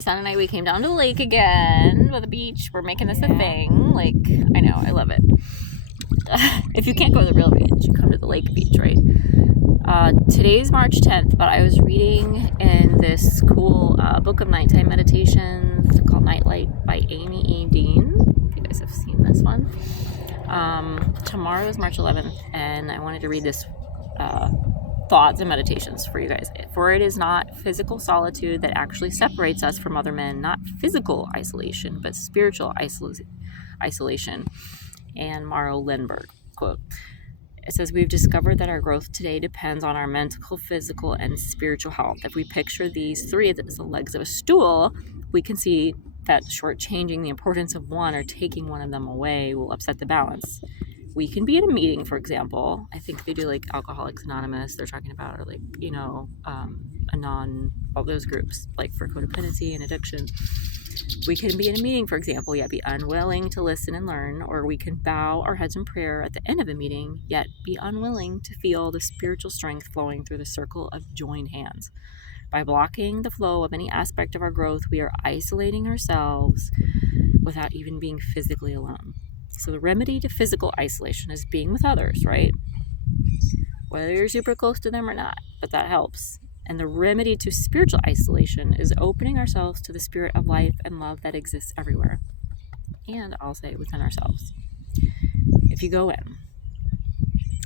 Sunday night we came down to the lake again with the beach. We're making this a thing. Like, I know, I love it. If you can't go to the real beach, you come to the lake beach, right? Today's March 10th, but I was reading in this cool book of nighttime meditations called Nightlight by Amy E. Dean. If you guys have seen this one. Tomorrow is March 11th, and I wanted to read this thoughts and meditations for you guys. For it is not physical solitude that actually separates us from other men, not physical isolation, but spiritual isolation. And Morrow Lindbergh quote. It says, we've discovered that our growth today depends on our mental, physical, and spiritual health. If we picture these three as the legs of a stool, we can see that shortchanging the importance of one or taking one of them away will upset the balance. We can be in a meeting, for example. I think they do like Alcoholics Anonymous, they're talking about, or like, all those groups, like for codependency and addiction. We can be in a meeting, for example, yet be unwilling to listen and learn, or we can bow our heads in prayer at the end of a meeting, yet be unwilling to feel the spiritual strength flowing through the circle of joined hands. By blocking the flow of any aspect of our growth, we are isolating ourselves without even being physically alone. So the remedy to physical isolation is being with others, right? Whether you're super close to them or not, but that helps. And the remedy to spiritual isolation is opening ourselves to the spirit of life and love that exists everywhere. And I'll say within ourselves. If you go in,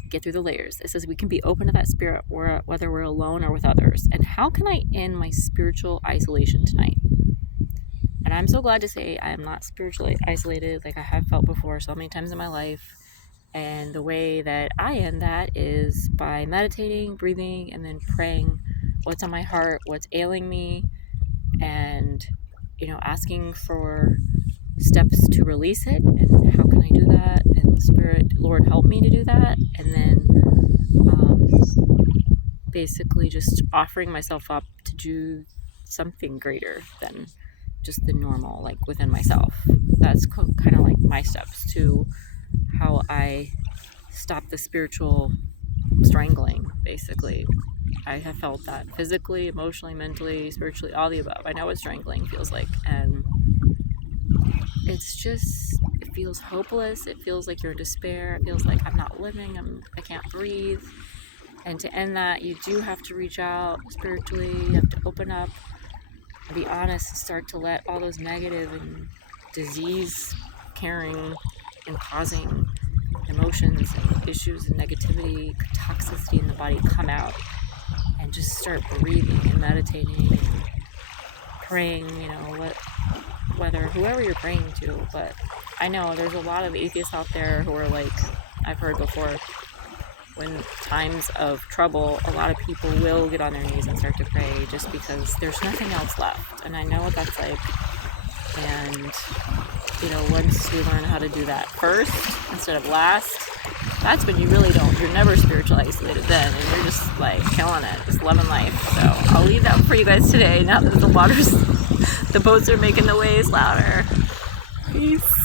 get through the layers. It says we can be open to that spirit, whether we're alone or with others. And how can I end my spiritual isolation tonight? And I'm so glad to say I am not spiritually isolated like I have felt before so many times in my life. And the way that I end that is by meditating, breathing, and then praying what's on my heart, what's ailing me, and, asking for steps to release it. And how can I do that? And Spirit, Lord, help me to do that. And then basically just offering myself up to do something greater than just the normal, like within myself. That's kind of like my steps to how I stop the spiritual strangling, basically. I have felt that physically, emotionally, mentally, spiritually, all the above. I know what strangling feels like, and it feels hopeless. It feels like you're in despair. It feels like I'm not living. I can't breathe. And to end that, you do have to reach out spiritually. You have to open up and be honest and start to let all those negative and disease carrying and causing emotions and issues and negativity, toxicity in the body come out, and just start breathing and meditating and praying, whether whoever you're praying to. But I know there's a lot of atheists out there who are like, I've heard before, when times of trouble, a lot of people will get on their knees and start to pray just because there's nothing else left. And I know what that's like. And, once you learn how to do that first instead of last, that's when you really you're never spiritually isolated then. And you're just like killing it, just loving life. So I'll leave that for you guys today now that the boats are making the waves louder. Peace.